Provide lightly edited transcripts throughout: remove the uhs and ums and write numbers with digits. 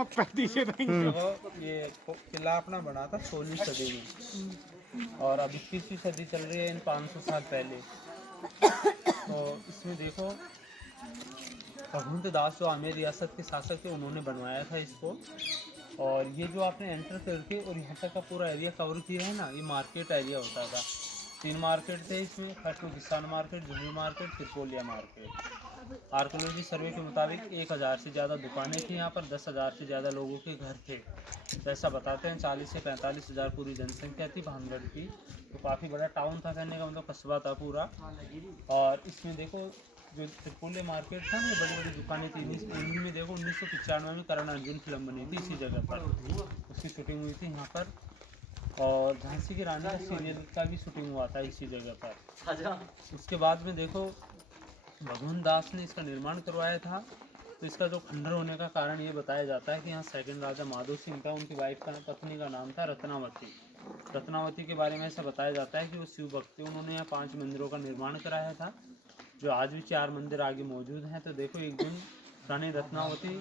देखो ये किला अपना बना था 16वीं सदी में और अब 21वीं सदी चल रही है इन 500 साल पहले। तो इसमें देखो भगवंत दास जो आमेर रियासत के शासक थे उन्होंने बनवाया था इसको। और ये जो आपने एंटर करके और यहाँ तक का पूरा एरिया कवर किया है ना, ये मार्केट एरिया होता था। 3 मार्केट थे इसमें, फर्स्ट में किसान मार्केट, जुमू market, Tripolia market. Archaeology survey के मुताबिक 1000 से ज़्यादा दुकानें थी यहाँ पर, 10,000 से ज़्यादा लोगों के घर थे। तो ऐसा बताते हैं 40 से 45 हज़ार पूरी जनसंख्या थी भानगढ़ की। तो काफ़ी बड़ा टाउन था, कहने का मतलब कस्बा था पूरा। और इसमें देखो जो त्रिपोलिया मार्केट था ना, बड़ी बड़ी दुकानें थी। इन्हीं में देखो 1995 में करण अर्जुन फिल्म बनी थी इसी जगह पर, उसकी शूटिंग हुई थी यहाँ पर। और झांसी की रानी का सीरियल का भी शूटिंग हुआ था इसी जगह पर। उसके बाद में देखो भगवंत दास ने इसका निर्माण करवाया था। तो इसका जो खंडर होने का कारण ये बताया जाता है कि यहाँ सेकंड राजा माधो सिंह था, उनकी वाइफ का पत्नी का नाम था रत्नावती। रत्नावती के बारे में ऐसा बताया जाता है कि वो शिव भक्त थे। उन्होंने यहाँ 5 मंदिरों का निर्माण कराया था, जो आज भी 4 मंदिर आगे मौजूद हैं। तो देखो एक दिन रानी रत्नावती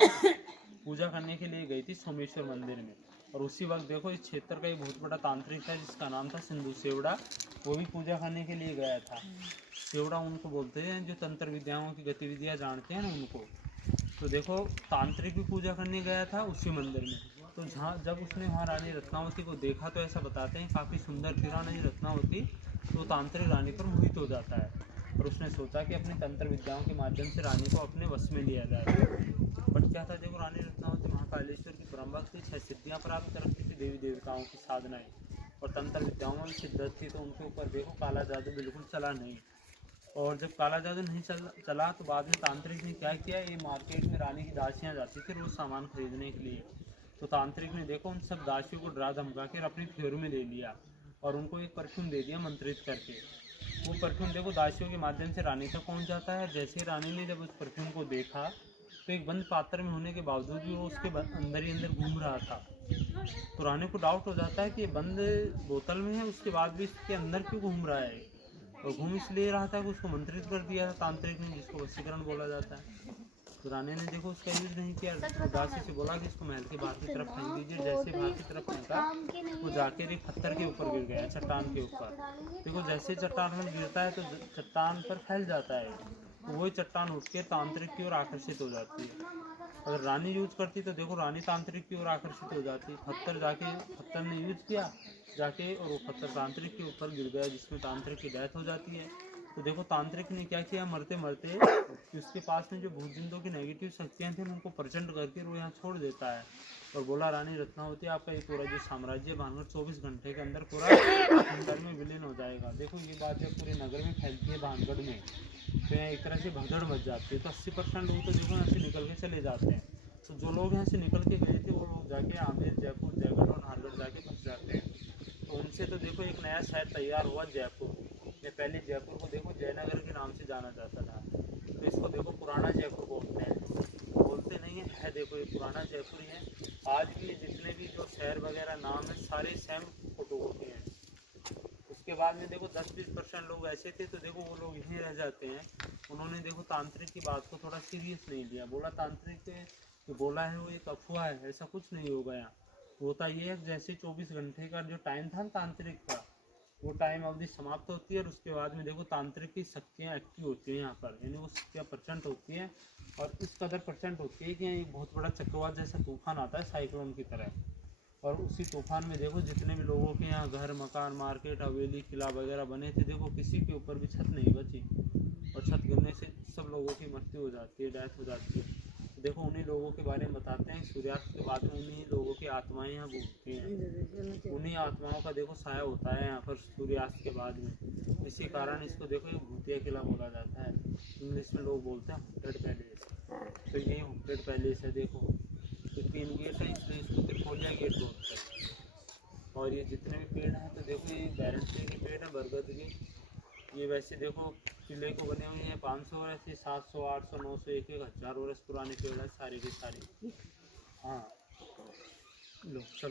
पूजा करने के लिए गई थी सोमेश्वर मंदिर में, और उसी वक्त देखो इस क्षेत्र का एक बहुत बड़ा तांत्रिक था जिसका नाम था सिंधु सेवड़ा, वो भी पूजा करने के लिए गया था। सेवड़ा उनको बोलते हैं जो तंत्र विद्याओं की गतिविधियाँ जानते हैं ना उनको। तो देखो तांत्रिक भी पूजा करने गया था उसी मंदिर में। तो जब उसने वहाँ रानी रत्नावती को देखा तो ऐसा बताते हैं काफ़ी सुंदर थी रानी रत्नावती। तो तांत्रिक रानी पर मोहित हो जाता है और उसने सोचा कि अपनी तंत्र विद्याओं के माध्यम से रानी को अपने वश में लिया जाए। बट क्या था, देखो रानी रत्नावती महाकालेश्वर की परम्परा थी, 6 सिद्धियाँ प्राप्त रखती थी, देवी देवताओं की साधनाएं और तंत्र विद्याओं में शिद्दत थी। तो उनके ऊपर देखो काला जादू बिल्कुल चला नहीं। और जब काला जादू नहीं चला तो बाद में तांत्रिक ने क्या किया, ये मार्केट में रानी की दासियाँ जाती थी रोज़ सामान खरीदने के लिए। तो तांत्रिक ने देखो उन सब दासियों को डरा धमका कर अपनी फेरू में ले लिया और उनको एक परफ्यूम दे दिया मंत्रित करके। वो परफ्यूम देखो दासियों के माध्यम से रानी तक पहुंच जाता है। जैसे ही रानी ने जब उस परफ्यूम को देखा तो एक बंद पात्र में होने के बावजूद भी वो उसके अंदर ही अंदर घूम रहा था। तो रानी को डाउट हो जाता है कि ये बंद बोतल में है, उसके बाद भी इसके अंदर क्यों घूम रहा है। और घूम इसलिए रहा था कि उसको मंत्रित कर दिया था तांत्रिक ने, जिसको वशीकरण बोला जाता है। तो रानी ने देखो उसका यूज नहीं किया, दासी से बोला कि इसको महल के बाहर की तरफ फेंक दीजिए। जैसे बाहर की तरफ फेंका वो जाकर एक पत्थर के ऊपर गिर गया, चट्टान के ऊपर। देखो जैसे चट्टान पर गिरता है तो चट्टान पर फैल जाता है, तो वही चट्टान उठ के तांत्रिक की ओर आकर्षित हो जाती है। अगर रानी यूज करती तो देखो रानी तांत्रिक की ओर आकर्षित हो जाती। पत्थर ने यूज किया जाके और वो पत्थर तांत्रिक के ऊपर गिर गया, जिसमें तांत्रिक की डेथ हो जाती है। तो देखो तांत्रिक ने क्या किया, मरते मरते उसके पास में जो भूतजिंदों की नेगेटिव शक्तियाँ थी उनको प्रचंड करके वो यहाँ छोड़ देता है और बोला रानी रत्नावती आपका ये पूरा जो साम्राज्य भानगढ़ 24 घंटे के अंदर पूरा खंडर में विलीन हो जाएगा। देखो ये बात जब पूरे नगर में फैलती है भानगढ़ में तो यहाँ एक तरह से भगदड़ मच जाती है। तो 80% लोग तो देखो यहाँ से निकल के चले जाते हैं। तो जो लोग यहाँ से निकल के गए थे वो लोग जाके आमेर, जयपुर, जयगढ़ और नाहरगढ़ जाके फंस जाते हैं। तो उनसे तो देखो एक नया शहर तैयार हुआ जयपुर। ये पहले जयपुर को देखो जयनगर के नाम से जाना जाता था, तो इसको देखो पुराना जयपुर बोलते हैं। बोलते नहीं है देखो ये पुराना जयपुर ही है। आज भी जितने भी जो शहर वगैरह नाम है सारे सेम फोटोकॉपी हैं। उसके बाद में देखो 10-20% लोग ऐसे थे, तो देखो वो लोग यहीं रह जाते हैं। उन्होंने देखो तांत्रिक की बात को थोड़ा सीरियस नहीं लिया, बोला तांत्रिक जो बोला है वो एक अफवाह है, ऐसा कुछ नहीं होगा। यहाँ होता ये है जैसे 24 घंटे का जो टाइम था तांत्रिक का, वो टाइम अवधि समाप्त होती है और उसके बाद में देखो तांत्रिक की शक्तियाँ एक्टिव होती हैं यहाँ पर, यानी वो शक्तियाँ परसेंट होती हैं और इस कदर परसेंट होती है कि एक बहुत बड़ा चक्रवात जैसा तूफान आता है साइक्लोन की तरह। और उसी तूफान में देखो जितने भी लोगों के यहाँ घर, मकान, मार्केट, हवेली, किला वगैरह बने थे, देखो किसी के ऊपर भी छत नहीं बची और छत गिरने से सब लोगों की मृत्यु हो जाती है, डेथ हो जाती है। तो देखो उन्हीं लोगों के बारे में बताते हैं, सूर्यास्त के बाद में उन्हीं लोगों की आत्माएं यहाँ घूमती हैं। उन्हीं आत्माओं का देखो साया होता है यहाँ पर सूर्यास्त के बाद में। इसी कारण इसको देखो ये भूतिया किला बोला जाता है। इंग्लिश में लोग बोलते हैं हॉन्टेड पैलेस। तो यही हॉन्टेड पैलेस है। देखो तो 3 गेट है इसलिए इसको त्रिपोलिया गेट बोलते हैं। और ये जितने भी पेड़ हैं तो देखो ये बैरंटे के पेड़ हैं, बरगद के। ये वैसे देखो किले को बने हुए हैं 500 वर्ष, 700, 800, 900, 1-1000 वर्ष पुराने पेड़ है सारे के सारे। हाँ लो चलो।